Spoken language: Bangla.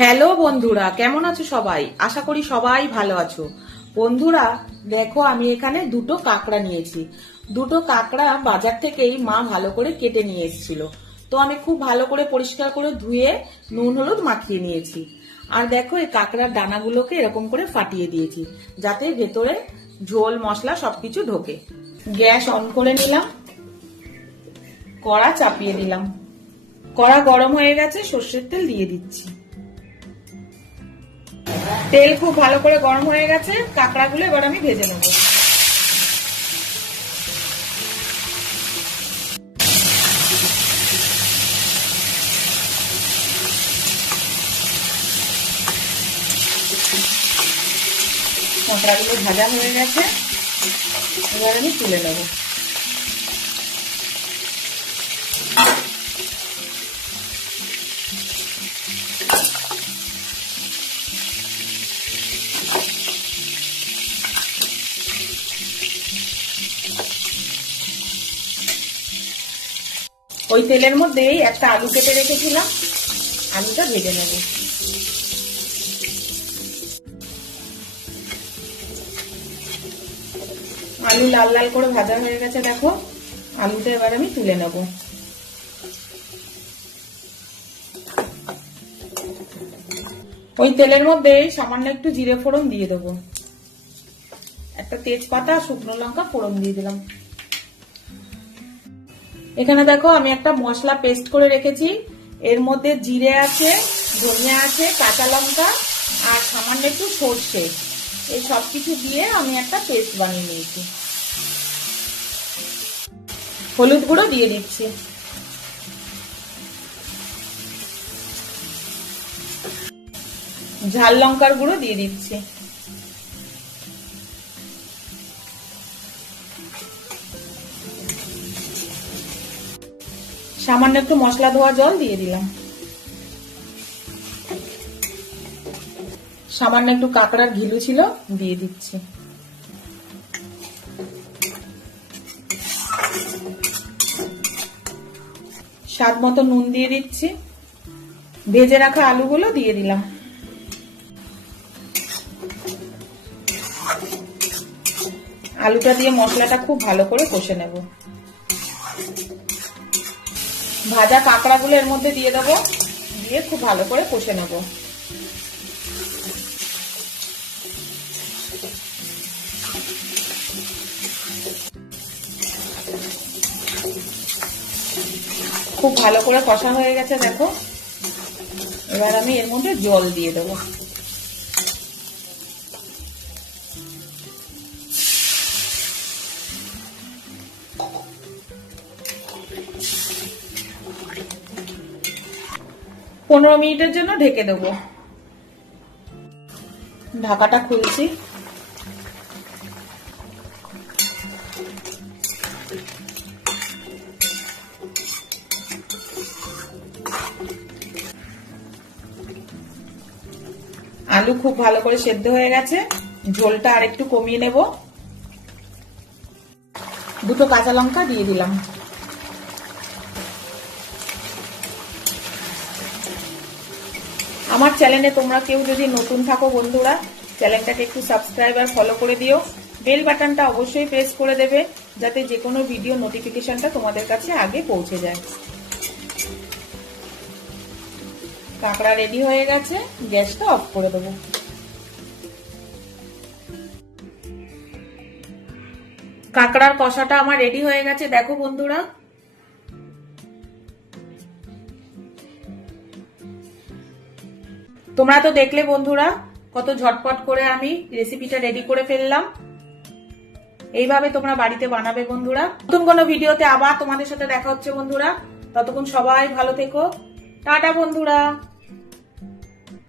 হ্যালো বন্ধুরা, কেমন আছো সবাই? আশা করি সবাই ভালো আছো। বন্ধুরা দেখো, আমি এখানে দুটো কাঁকড়া নিয়েছি। দুটো কাঁকড়া বাজার থেকেই মা ভালো করে কেটে নিয়ে এসেছিল। তো আমি খুব ভালো করে পরিষ্কার করে ধুয়ে নুন হলুদ মাখিয়ে নিয়েছি। আর দেখো, এই কাঁকড়ার দানাগুলোকে এরকম করে ফাটিয়ে দিয়েছি, যাতে ভেতরে ঝোল মশলা সবকিছু ঢোকে। গ্যাস অন করে নিলাম, কড়া চাপিয়ে দিলাম। কড়া গরম হয়ে গেছে, সর্ষের তেল দিয়ে দিচ্ছি। তেল খুব ভালো করে গরম হয়ে গেছে, কাঁকড়াগুলো এবার আমি ভেজে নেব। কাঁকড়াগুলো ভাজা হয়ে গেছে, এবার আমি তুলে নেব। ওই তেলের মধ্যেই একটা আলু কেটে রেখেছিলাম, আলুটা ভেজে নেব। আলু লাল লাল করে ভাজা হয়ে গেছে, দেখো আলুটা এবার আমি তুলে নেব। ওই তেলের মধ্যে সামান্য একটু জিরে ফোড়ন দিয়ে দেবো, একটা তেজপাতা শুকনো লঙ্কা ফোড়ন দিয়ে দিলাম। এখানে দেখো, আমি একটা মশলা পেস্ট করে রেখেছি। এর মধ্যে জিরে আছে, ধনিয়া আছে, কাঁচা লঙ্কা আর সামান্য একটু সর্ষে, এই সবকিছু দিয়ে আমি একটা পেস্ট বানিয়ে নিয়েছি। হলুদ গুঁড়ো দিয়ে দিচ্ছি, ঝাল লঙ্কার গুঁড়ো দিয়ে দিচ্ছি, সামান্য একটু মশলা ধোয়া জল দিয়ে দিলাম, সামান্য একটু কাঁকড়ার ঘিলু ছিল দিয়ে দিচ্ছি। স্বাদ মতো নুন দিয়ে দিচ্ছি। ভেজে রাখা আলুগুলো দিয়ে দিলাম। আলুটা দিয়ে মশলাটা খুব ভালো করে কষে নেব। ভাজা কাঁকড়াগুলো এর মধ্যে দিয়ে দেবো, দিয়ে খুব ভালো করে কষে নেব। খুব ভালো করে কষা হয়ে গেছে, দেখো এবার আমি এর মধ্যে জল দিয়ে দেবো। পনেরো মিনিটের জন্য ঢেকে দেবো। ঢাকাটা খুলছি। আলু খুব ভালো করে সেদ্ধ হয়ে গেছে, ঝোলটা আর একটু কমিয়ে নেব। দুটো কাঁচা লঙ্কা দিয়ে দিলাম। আমার চ্যানেলে তোমরা কেউ যদি নতুন থাকো বন্ধুরা, চ্যানেলটাকে একটু সাবস্ক্রাইব আর ফলো করে দিও। বেল বাটনটা অবশ্যই প্রেস করে দেবে, যাতে যে কোনো ভিডিও নোটিফিকেশনটা তোমাদের কাছে আগে পৌঁছে যায়। কাঁকড়া রেডি হয়ে গেছে, গ্যাসটা অফ করে দেবো। কাঁকড়ার কষাটা আমার রেডি হয়ে গেছে, দেখো বন্ধুরা। তোমরা তো দেখলে বন্ধুরা, কত ঝটপট করে আমি রেসিপিটা রেডি করে ফেললাম। এইভাবে তোমরা বাড়িতে বানাবে বন্ধুরা। নতুন কোনো ভিডিওতে আবার তোমাদের সাথে দেখা হচ্ছে বন্ধুরা। ততক্ষণ সবাই ভালো থেকো। টাটা বন্ধুরা।